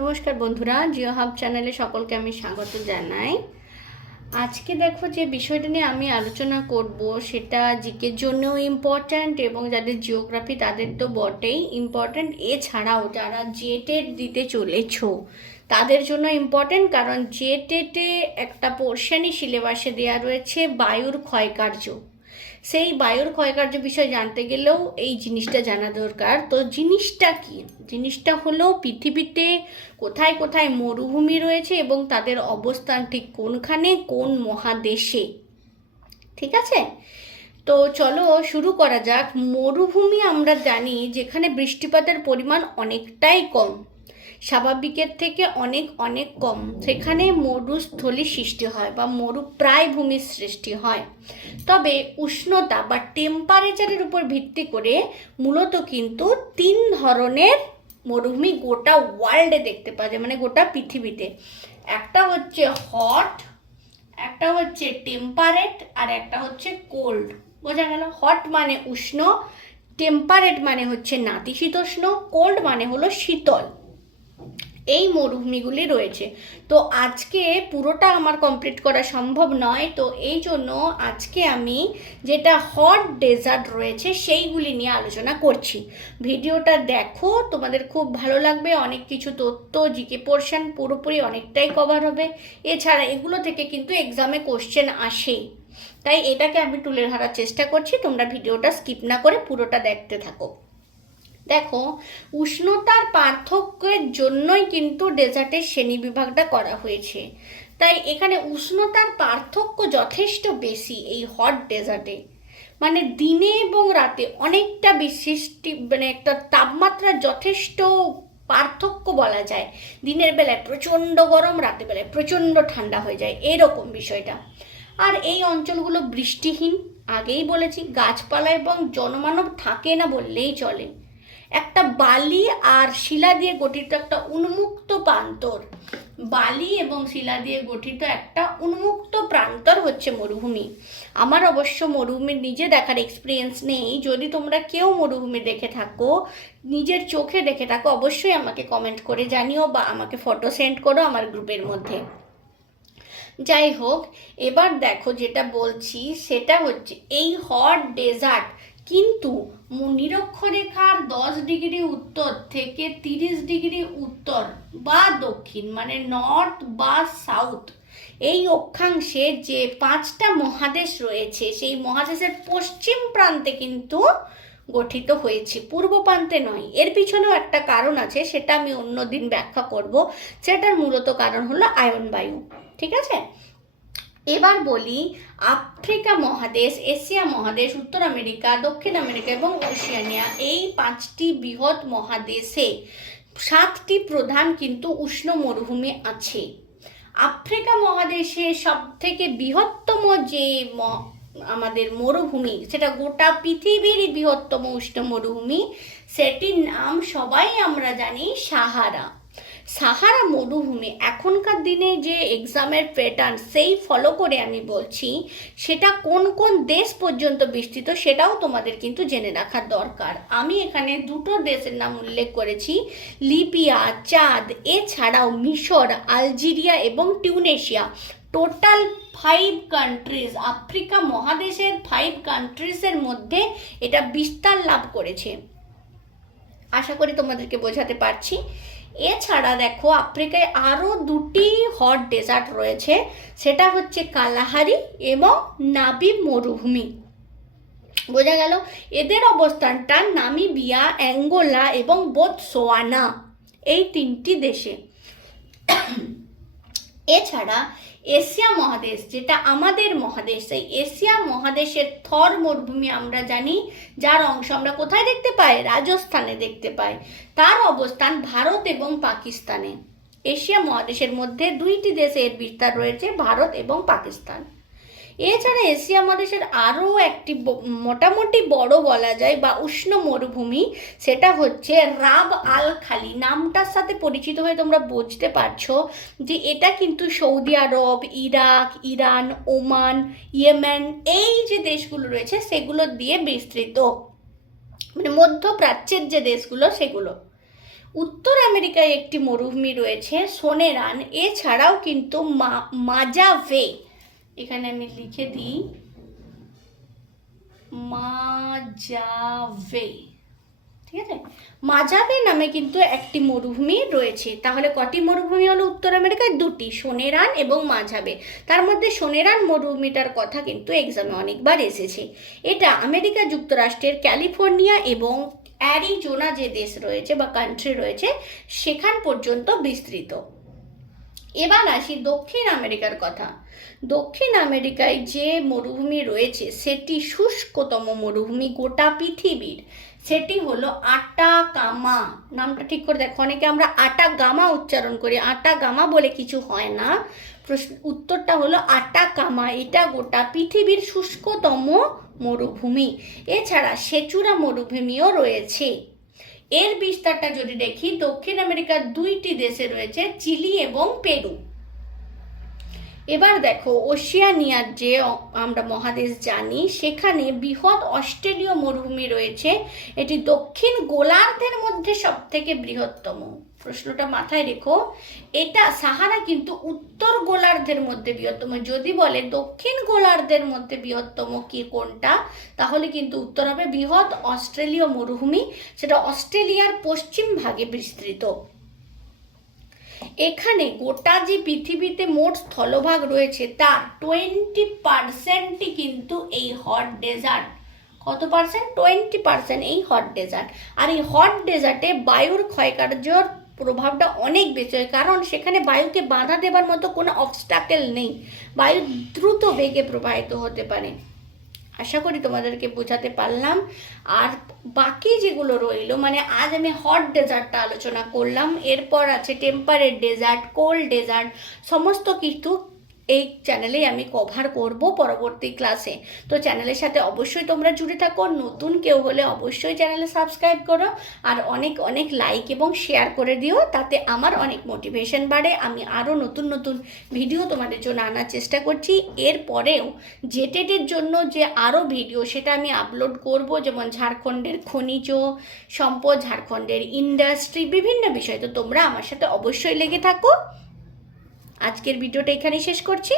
নমস্কার বন্ধুরা, জিও হাব চ্যানেলে সকলকে আমি স্বাগত জানাই। আজকে দেখো যে বিষয়টা নিয়ে আমি আলোচনা করব সেটা জিকের জন্যও ইম্পর্ট্যান্ট এবং যাদের জিওগ্রাফি তাদের তো বটেই ইম্পর্ট্যান্ট, এছাড়াও যারা জেটেট দিতে চলেছো তাদের জন্য ইম্পর্ট্যান্ট, কারণ জেটেটে একটা পোর্শনই সিলেবাসে দেওয়া রয়েছে বায়ুর ক্ষয়কার্য। সেই বায়ুর ক্ষয়কার্য বিষয় জানতে গেলেও এই জিনিসটা জানা দরকার। তো জিনিসটা কি? জিনিসটা হলো পৃথিবীতে কোথায় কোথায় মরুভূমি রয়েছে এবং তাদের অবস্থান ঠিক কোনখানে, কোন মহাদেশে। ঠিক আছে, তো চলো শুরু করা যাক। মরুভূমি আমরা জানি যেখানে বৃষ্টিপাতের পরিমাণ অনেকটাই কম, স্বাভাবিকের থেকে অনেক অনেক কম, সেখানে মরুস্থলী সৃষ্টি হয় বা প্রায় ভূমির সৃষ্টি হয়। তবে উষ্ণতা বা টেম্পারেচারের উপর ভিত্তি করে মূলত কিন্তু 3 ধরনের মরুভূমি গোটা ওয়ার্ল্ডে দেখতে পাওয়া যায়, মানে গোটা পৃথিবীতে। একটা হচ্ছে হট, একটা হচ্ছে টেম্পারেট, আর একটা হচ্ছে কোল্ড। বোঝা গেল? হট মানে উষ্ণ, টেম্পারেট মানে হচ্ছে নাতিশীতোষ্ণ, কোল্ড মানে হলো শীতল। এই মরুভূমিগুলি রয়েছে। তো আজকে পুরোটা আমার কমপ্লিট করা সম্ভব নয়, তো এই জন্য আজকে আমি যেটা হট ডেজার্ট রয়েছে সেইগুলি নিয়ে আলোচনা করছি। ভিডিওটা দেখো, তোমাদের খুব ভালো লাগবে। অনেক কিছু তথ্য, জিকে পোর্শন পুরোপুরি অনেকটাই কভার হবে। এছাড়া এগুলো থেকে কিন্তু এক্সামে কোশ্চেন আসে, তাই এটাকে আমি তুলে ধরার চেষ্টা করছি। তোমরা ভিডিওটা স্কিপ না করে পুরোটা দেখতে থাকো। দেখো, উষ্ণতার পার্থক্যের জন্যই কিন্তু ডেজার্টের শ্রেণীবিভাগটা করা হয়েছে। তাই এখানে উষ্ণতার পার্থক্য যথেষ্ট বেশি এই হট ডেজার্টে, মানে দিনে এবং রাতে অনেকটা মানে একটা তাপমাত্রা যথেষ্ট পার্থক্য বলা যায়। দিনের বেলায় প্রচণ্ড গরম, রাতের বেলায় প্রচণ্ড ঠান্ডা হয়ে যায়, এরকম বিষয়টা। আর এই অঞ্চলগুলো বৃষ্টিহীন, আগেই বলেছি, গাছপালা এবং জনমানব থাকে না বললেই চলে। একটা বালি আর শিলা দিয়ে গঠিত একটা উন্মুক্ত প্রান্তর, বালি এবং শিলা দিয়ে গঠিত একটা উন্মুক্ত প্রান্তর হচ্ছে মরুভূমি। আমার অবশ্য মরুভূমি নিজে দেখার এক্সপিরিয়েন্স নেই। যদি তোমরা কেউ মরুভূমি দেখে থাকো, নিজের চোখে দেখে থাকো, অবশ্যই আমাকে কমেন্ট করে জানিও বা আমাকে ফটো সেন্ড করো আমার গ্রুপের মধ্যে। যাই হোক, এবার দেখো যেটা বলছি সেটা হচ্ছে এই হট ডেজার্ট কিন্তু নিরক্ষরেখার 10 ডিগ্রি উত্তর থেকে 30 ডিগ্রি উত্তর বা দক্ষিণ, মানে নর্থ বা সাউথ, এই অক্ষাংশে যে 5টা মহাদেশ রয়েছে সেই মহাদেশের পশ্চিম প্রান্তে কিন্তু গঠিত হয়েছে, পূর্ব প্রান্তে নয়। এর পিছনেও একটা কারণ আছে, সেটা আমি অন্যদিন ব্যাখ্যা করব। সেটার মূলত কারণ হলো আয়ন বায়ু। ঠিক আছে, এবার বলি আফ্রিকা মহাদেশ, এশিয়া মহাদেশ, উত্তর আমেরিকা, দক্ষিণ আমেরিকা এবং ওশেনিয়া, এই 5টি বৃহৎ মহাদেশে 7টি প্রধান কিন্তু উষ্ণ মরুভূমি আছে। আফ্রিকা মহাদেশে সব থেকে বৃহত্তম যে আমাদের মরুভূমি, সেটা গোটা পৃথিবীর বৃহত্তম উষ্ণ মরুভূমি, সেটির নাম সবাই আমরা জানি সাহারা। সাহারা মরুভূমি এখনকার দিনে যে এক্সামের প্যাটার্ন সেই ফলো করে আমি বলছি, সেটা কোন কোন দেশ পর্যন্ত বিস্তৃত সেটাও তোমাদের কিন্তু জেনে রাখার দরকার। আমি এখানে 2টো দেশের নাম উল্লেখ করেছি, লিবিয়া, চাঁদ, এছাড়াও মিশর, আলজেরিয়া এবং টিউনেশিয়া। টোটাল 5 কান্ট্রিজ, আফ্রিকা মহাদেশের 5 কান্ট্রিজের মধ্যে এটা বিস্তার লাভ করেছে। আশা করি তোমাদেরকে বোঝাতে পারছি। এছাড়া দেখো, আফ্রিকায় আরও 2টি হট ডেজার্ট রয়েছে, সেটা হচ্ছে কালাহারি এবং নামিব মরুভূমি। বোঝা গেল? এদের অবস্থানটা নামিবিয়া, অ্যাঙ্গোলা এবং বোতসোয়ানা, এই 3টি দেশে। এছাড়া এশিয়া মহাদেশ, যেটা আমাদের মহাদেশ, সেই এশিয়া মহাদেশের থর মরুভূমি আমরা জানি, যার অংশ আমরা কোথায় দেখতে পাই? রাজস্থানে দেখতে পাই। তার অবস্থান ভারত এবং পাকিস্তানে। এশিয়া মহাদেশের মধ্যে 2টি দেশে এর বিস্তার রয়েছে, ভারত এবং পাকিস্তান। এছাড়া এশিয়া মহাদেশের আরও একটি মোটামুটি বড় বলা যায় বা উষ্ণ মরুভূমি, সেটা হচ্ছে রাব আল খালি। নামটার সাথে পরিচিত হয়ে তোমরা বুঝতে পারছো যে এটা কিন্তু সৌদি আরব, ইরাক, ইরান, ওমান, ইয়েমেন, এই যে দেশগুলো রয়েছে সেগুলো দিয়ে বিস্তৃত, মানে মধ্যপ্রাচ্যের যে দেশগুলো সেগুলো। উত্তর আমেরিকায় একটি মরুভূমি রয়েছে সোনেরান, এছাড়াও কিন্তু মাজাভে, এখানে আমি লিখে দিই মাজাভে, ঠিক আছে, মাজাভে নামে কিন্তু একটি মরুভূমি রয়েছে। তাহলে কটি মরুভূমি হলো উত্তর আমেরিকায়? দুটি, সোনেরান এবং মাজাভে। তার মধ্যে সোনেরান মরুভূমিটার কথা কিন্তু এক্সামে অনেকবার এসেছে। এটা আমেরিকা যুক্তরাষ্ট্রের ক্যালিফোর্নিয়া এবং অ্যারিজোনা যে দেশ রয়েছে বা কান্ট্রি রয়েছে সেখান পর্যন্ত বিস্তৃত। এবার আসি দক্ষিণ আমেরিকার কথা। দক্ষিণ আমেরিকায় যে মরুভূমি রয়েছে সেটি শুষ্কতম মরুভূমি গোটা পৃথিবীর, সেটি হলো আটাকামা। নামটা ঠিক করে দেখো, অনেকে আমরা আটাগামা উচ্চারণ করি, আটাগামা বলে কিছু হয় না, উত্তরটা হলো আটাকামা। এটা গোটা পৃথিবীর শুষ্কতম মরুভূমি। এছাড়া সেচুরা মরুভূমিও রয়েছে। এর বিস্তারটা যদি দেখি, দক্ষিণ আমেরিকার দুইটি দেশে রয়েছে, চিলি এবং পেরু। এবার দেখো ওশিয়ানিয়ার যে আমরা মহাদেশ জানি সেখানে বৃহৎ অস্ট্রেলীয় মরুভূমি রয়েছে, এটি দক্ষিণ গোলার্ধের মধ্যে সবথেকে বৃহত্তম। প্রশ্নটা মাথায় রেখো, এটা সাহারা কিন্তু উত্তর গোলার্ধের মধ্যে বৃহত্তম। যদি বলে দক্ষিণ গোলার্ধের মধ্যে বৃহত্তম কি কোনটা, তাহলে কিন্তু উত্তর হবে বৃহৎ অস্ট্রেলীয় মরুভূমি, সেটা অস্ট্রেলিয়ার পশ্চিম ভাগে বিস্তৃত। এখানে গোটা যে পৃথিবীতে মোট স্থলভাগ রয়েছে তার 20% কিন্তু এই হট ডেজার্ট। কত পার্সেন্ট? 20% এই হট ডেজার্ট। আর এই হট ডেজার্টে বায়ুর ক্ষয়কার্যর প্রভাবটা অনেক বেশি হয়, কারণ সেখানে বায়ুকে বাধা দেবার মতো কোনো অবস্টাকেল নেই, বায়ু দ্রুত বেগে প্রবাহিত হতে পারে। আশা করি তোমাদেরকে বোঝাতে পারলাম। আর বাকি যেগুলো রইলো, মানে আজ আমি হট ডেজার্টটা আলোচনা করলাম, এরপর আছে টেম্পারেট ডেজার্ট, কোল্ড ডেজার্ট, সমস্ত কিছু এই চ্যানেলেই আমি কভার করব পরবর্তী ক্লাসে। তো চ্যানেলের সাথে অবশ্যই তোমরা জুড়ে থাকো, নতুন কেউ হলে অবশ্যই চ্যানেলে সাবস্ক্রাইব করো, আর অনেক অনেক লাইক এবং শেয়ার করে দিও, তাতে আমার অনেক মোটিভেশন বাড়ে। আমি আরও নতুন নতুন ভিডিও তোমাদের জন্য আনার চেষ্টা করছি। এরপরেও জেটেটের জন্য যে আরও ভিডিও সেটা আমি আপলোড করব, যেমন ঝাড়খণ্ডের খনিজ সম্পদ, ঝাড়খণ্ডের ইন্ডাস্ট্রি, বিভিন্ন বিষয়। তো তোমরা আমার সাথে অবশ্যই লেগে থাকো। আজকের ভিডিওটা এখানেই শেষ করছি।